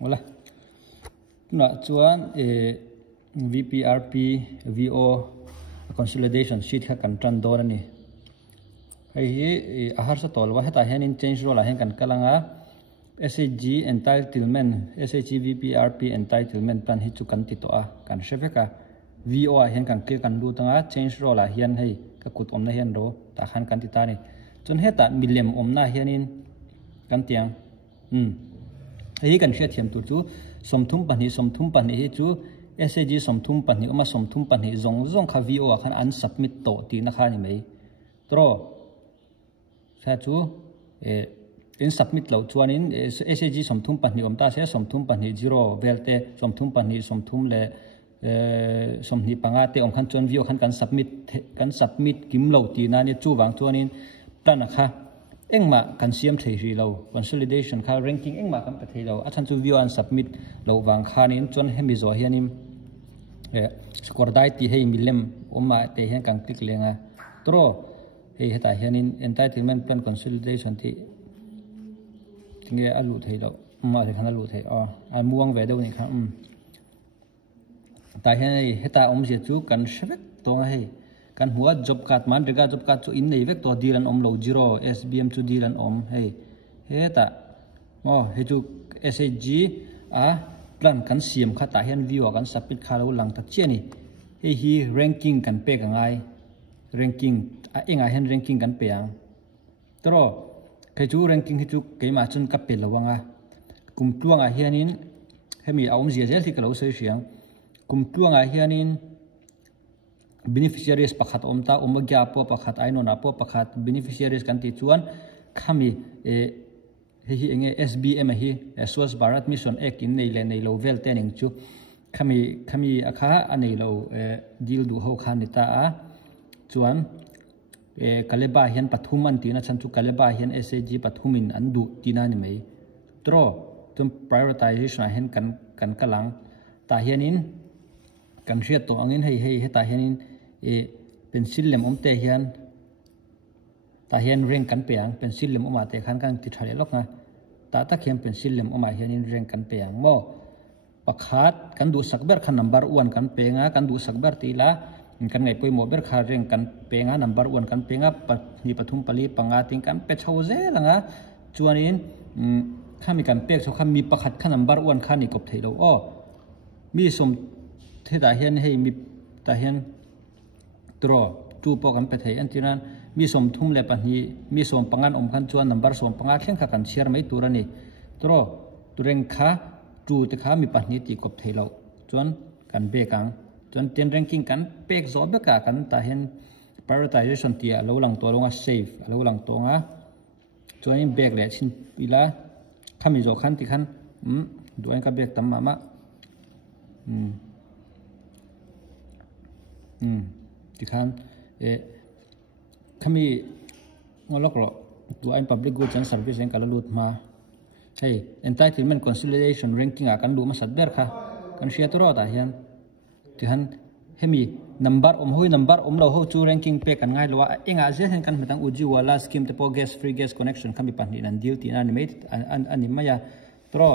wala na chuan VPRP VO consolidation sheet kha kan tran don ani hi ahar sa tolwa heta hianin change role hen kan kalanga SAG entitlement SAG VPRP entitlement plan hi chu kan ti to a kan sheveka VO a hian kan clear kan lu tanga change role a hian hei ka kut omna hian ro ta khan kan ti ta ni chun heta milem omna hianin kan tiang hei kan hria thiam tur chu somthum pani hi chu SAG somthum pani oma somthum pani zong kha VO a khan an submit to ti na kha ni mai tro sa chu in submit lo chuanin SAG somthum pani om ta se somthum pani 0 velte somthum pani somthum le somni panga te om khan chon VO khan kan submit kim lo ti na ni chu wang chuanin plan kha engma kan siam thei ri lo consolidation kha ranking engma kan pa thei lo achan chu VO an submit lo wang khanin chon hemi zo hianim score dai ti hei milem oma te hian kan click lenga tro hei heta hianin entitlement plan consolidation ti tinge alu thei lo ma le khana lu thei a muang ve do ni kha ta hian heta om je chu kan shvek to hei kan huwa job card man rega job card chu in nei vek to diran om lo 0 SBM chu diran om hei heta he chu SAG a plan kan siam kha ta hian VO kan submit kha lo lang ta chiani hi ranking kan pe ka ngai ranking a enga hian ranking kan pe ang tro ke chu ranking hi chu keima chun ka pe lawanga kum tuanga hianin hemi aum zia zel thi ka lo se siang kum tuanga hianin beneficiaries pakhat omta omagya po pakhat ainona po pakhat beneficiaries kan ti chuan khami hi enge SBM hi Swachh Bharat Mission Act in nei lo vel tening chu khami akha anei lo deal du ho khan ta a chuan kaleba hian pathum an tina chan chu kaleba hian SAG pathumin an du tina ni mai tro tum prioritization hen kan kalang ta hianin kan hriat to angin hei ta hianin pencil lem omte hian ta hian rank kan peang pencil lem oma te khan kan ti thale lok nga ta khem pencil lem oma hianin rank kan peang mo pakhat kan du sakber khan number 1 kan penga kan du sakber ti la kan ngai poi mo ber kha rank kan penga number 1 kan penga ni pathum pali panga ting kan pe chho ze langa chuanin khami kan pek so khami pakhat khan number 1 khan ni kop theilo mi som theda hian hei mi ta hian tro tu po kan pe thei antinan mi som thum le pani mi som pangan om khan chuan number som panga thleng kha kan share mai turani tro tureng kha tu te kha mi pani ti kop theilo chuan kan be kang chuan ten ranking kan pek zo be ka kan ta hian prioritization ti a lo lang to longa save a lo lang to nga chuan back le chin pila khami zo khan ti khan duan ka back tam ma ti khan khami ngolok ro tu an public goods and service en kala lut ma hei entitlement consolidation ranking a kan du ma sat ber kha kan shia to ro ta hian ti han hemi number hoi number lo ho chu ranking pe kan ngai lo enga je hen kan metang uji wala scheme te po gas free gas connection khami pan ni nan deal ti na ni mate ani maya tro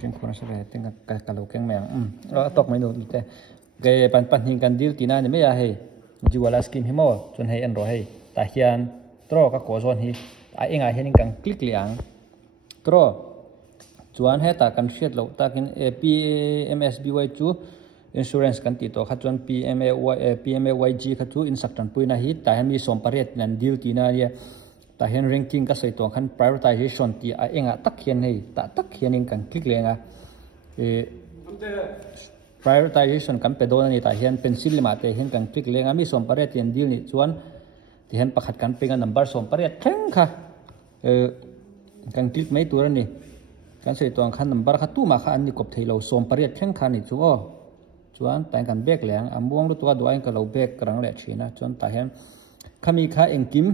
ken khona sa re teng ka lo keng meng ro tok mai no te ke pan hin kan deal ti na ni maya hei uji wala scheme hi mo chon hei an ro hei ta hian tro ka ko zon hi a enga hian kan click liang tro chuan he ta kan hriat lo takin PMSBY chu insurance kan ti to kha chuan PMAYG kha chu instruction puina hi ta hian mi som pariat nan deal ti na ria ta hian ranking ka sei to khan prioritization ti a enga tak hian hei ta tak hian in kan click lenga prioritization kan pe do ni ta hian pencil ma te hian kan click lenga mi som pariat tian deal ni chuan ti hian pakhat kan penga number som pariat thleng kha kan click mai tur ani kan sei to khan number kha tu ma kha an ni kop theilo som pariat thleng kha ni chu chuan ta kan back leng amuang lu to do an ka lo back rang le thina chuan ta hian khami kha engkim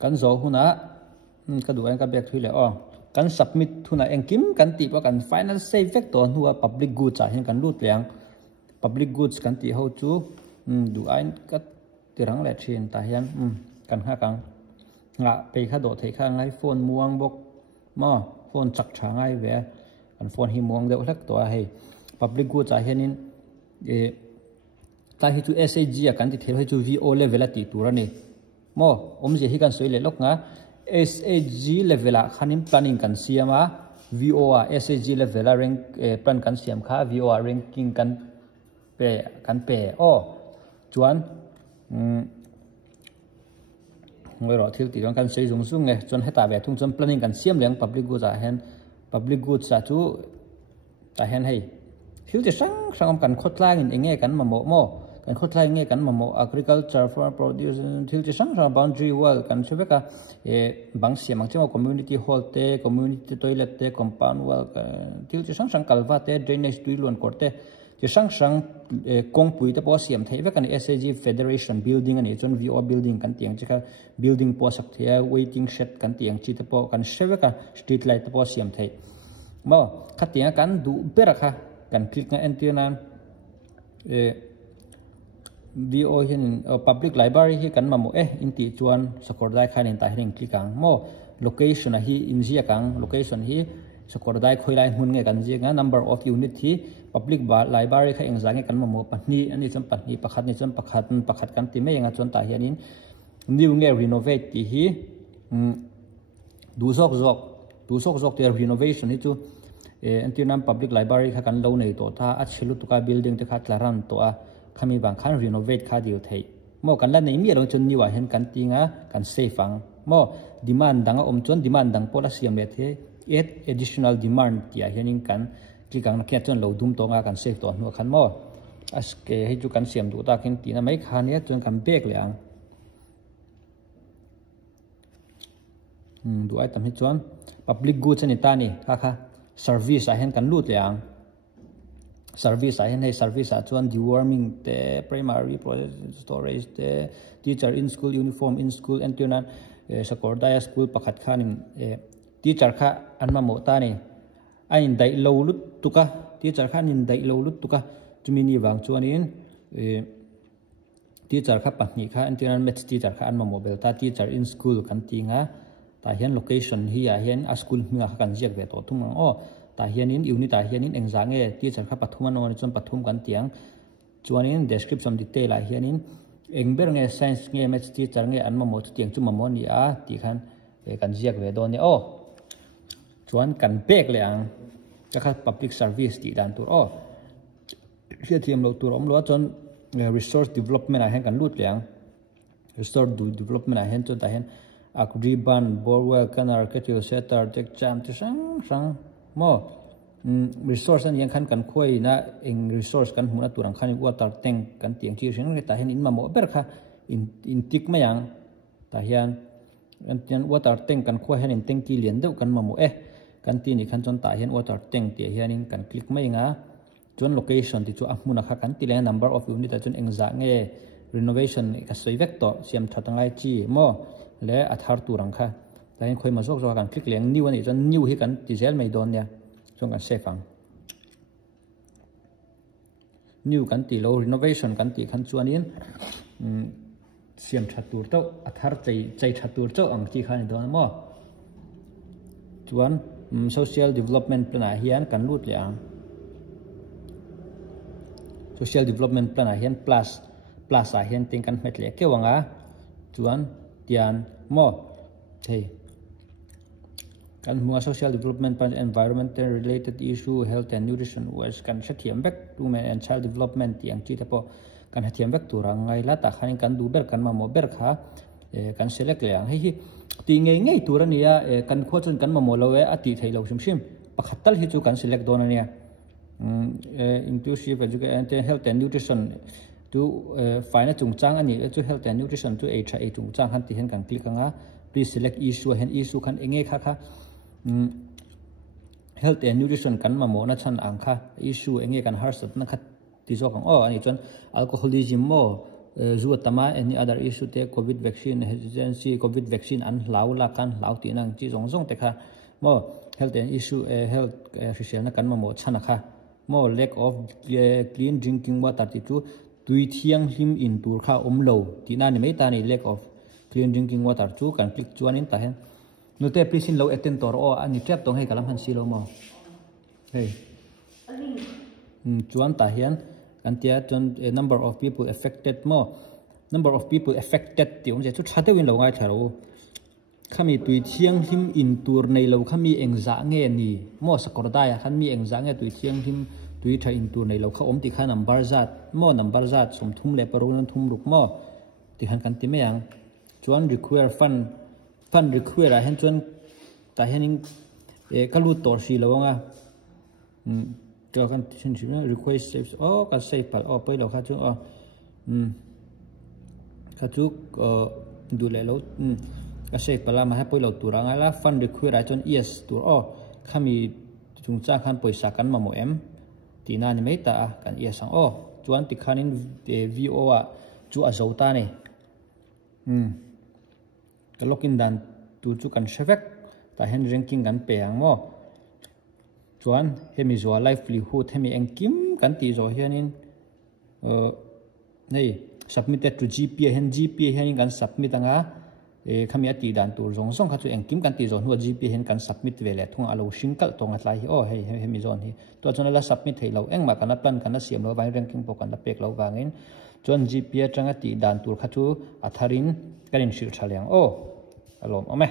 kan zo huna ka du an ka back thui le kan submit thuna engkim kan ti pa kan final save vek to huwa public goods a hin kan lut leng public goods kan ti ho chu du an ka tirang le thin ta hian kan ha kang nga pe kha do thei kha ngai phone muang bok mo phone chak tha ngai ve kan phone hi mong deuh hlek to a hei public goods a hianin ta hi chu SAG a kan ti thel hi chu VO level a ti tur ani mo omje hi kan soi le lok nga SAG level a khanin planning kan siama VO a SAG level a rank plan kan siam kha VO a ranking kan pe o chuan ngoi ro thil ti rong kan sei zung zung nge chuan heta ve thung chuan planning kan siam leng public goods a hen public goods a chu ta hen hei thil ti sang kan khotlang in enge kan mamo mo kan khotlang nge kan mamo agriculture for produce thil ti sang boundary wall kan chubeka bang siam ang chemo community hall te community toilet te compound wall thil ti sang kalwa te drainage tuilon korte ti sang kong pui te po siam thei ve kan SAG Federation building ani chon VO building kan tiang chika building po sak thia waiting shed kan tiang chi te po kan sheveka street light te po siam thei mo khatia kan du berakha kan click nga antinan VO hin public library hi kan mamu inti chuan sakordai khanin ta hiring click ang mo location a hi injia kang location hi sakordai khoilai hun nge kan jinga number of unit hi public library kha engzange kan mamu pahni ani chon pahni pakhat ni chon pakhat kan ti me nga chon ta hianin new nge renovate ti hi du zok te renovation hi chu antinam public library kha kan lo nei to tha a chhilu tuka building te kha tlaran to a khami bang khan renovate kha diu thei mo kan la nei mi lo chon niwa hen kan tinga kan save ang mo demand danga chon demand dang pola siam le the add additional demand tia hianin kan klikang na kya chon lo dum to nga kan save to nu khan mo aske he chu kan siam du ta kin tina mai khan ya chon kan bek le ang du ai tam hi chon public goods ani ta ni kha service a hen kan lut le ang service a hen hey service a chuan deworming te primary storage te teacher in school uniform in school antinan sakordaya school pakhat khanin teacher kha anma mo ta ni ain dai lo lut tuka teacher kha nin dai lo lut tuka chumini wang chuanin teacher kha pahni kha antinan maths teacher kha anma mobile ta teacher in school kan tinga ta hian location hi a hian a school hnuwa kha kan ziak ve to thumang o ta hianin unit a hianin engzange teacher kha pathum an on chon pathum kan tiang chuanin description detail a hianin engber nge science nge maths teacher nge anma mo chu tiang chu mamo ni a ti khan kan ziak ve do ni o chuan kan pek le ang ka public service ti dan tur o hia thiam lo tur om lo chon resource development a hen kan lut le ang resource development a hen chu ta hen agriban borewell kanar kettle setter tek cham ti sang mo resource an yang kan khoi na eng resource kan huna turang khan water tank kan tiang chi ring ta hen in ma mo ber kha in tik mayang ta hian an water tank kan khoi hen in tank ki lian deuh kan ma mo kan ti ni khan chon ta hian water tank ti hian in kan click mai nga chon location ti chu a hmuna kha kan ti le number of unit a chon engza nge renovation ka soi vek to siam thatangai chi mo le athar turang kha tahin khoi ma zok kan click leng new ani chon new hi kan ti zel mai don nia chong kan save ang new kan ti lo renovation kan ti khan chuanin siam thatur to athar chei thatur to ang ti khan don mo chuan social development plan a hian kan lut le ang social development plan a hian plus a hian ting kan met le kewanga chuan tian mo thei kan mua social development plan environmental related issue health and nutrition was kan sathiam back women and child development tiang chi tapo kan hathiam back turang ngai la ta khanin kan du ber kan ma mo ber kha kan select le ang hi ti ngei turania kan kho chon kan ma mo lo ati thei lo sim pakhatal hi chu kan select don ania inclusive education health and nutrition to find a chungchang ani to health and nutrition to a chungchang han ti hen kan click anga please select issue hen issue kan enge kha health and nutrition kan ma mo na chan ang kha issue enge kan har sat na kha ti zo kang ani chon alcoholism mo zuatama any other issue te covid vaccine hesitancy covid vaccine an laula kan lauti nang chi zong te kha mo health and issue health official na kan ma mo chana kha mo lack of clean drinking water ti chu tui thiang him in tur kha omlo ti na ni mai ta ni lack of clean drinking water chu kan click chuan in ta hen nute please in lo attend tor o ani trap tong hei kalam han si lo mo hei chuan ta hian kan tia chuan number of people affected mo number of people affected ti je chu thatewin lo ngai tharo khami tui thiang hlim in tur nei lo khami engza nge ni mo sakorda ya khan mi engza nge tui thiang hlim tui tha in tur nei lo kha om ti kha number zat mo number zat som thum le paron thum ruk mo ti han kan ti me yang chuan require fund require a hen chuan ta hening kalu tor si lo nga cho kan tin chi request saves ka save pal poi lo kha chu kha chu du le lo ka save pala ma ha poi lo turanga la fund require chon yes tur khami chung cha khan poisa kan ma mo em tina ni mai ta kan yes ang chuan ti khanin vo chu a zota ne ka lokin dan tu chu kan shevek ta hen ranking kan pe ang mo chuan hemi zo livelihood hemi engkim kan ti zo hianin nei submitted to gpa hen gpa hianin kan submit anga khami ati dan tur zong zong kha chu engkim kan ti zo nu gpa hen kan submit vele thung alo shingkal tong atlai hei hemi zon hi to chon la submit thei lo engma kana plan kana siam lo vai ranking po kan la pek lo wangin chon gpa changa ti dan tur kha chu atharin kanin shil thaliang alom ame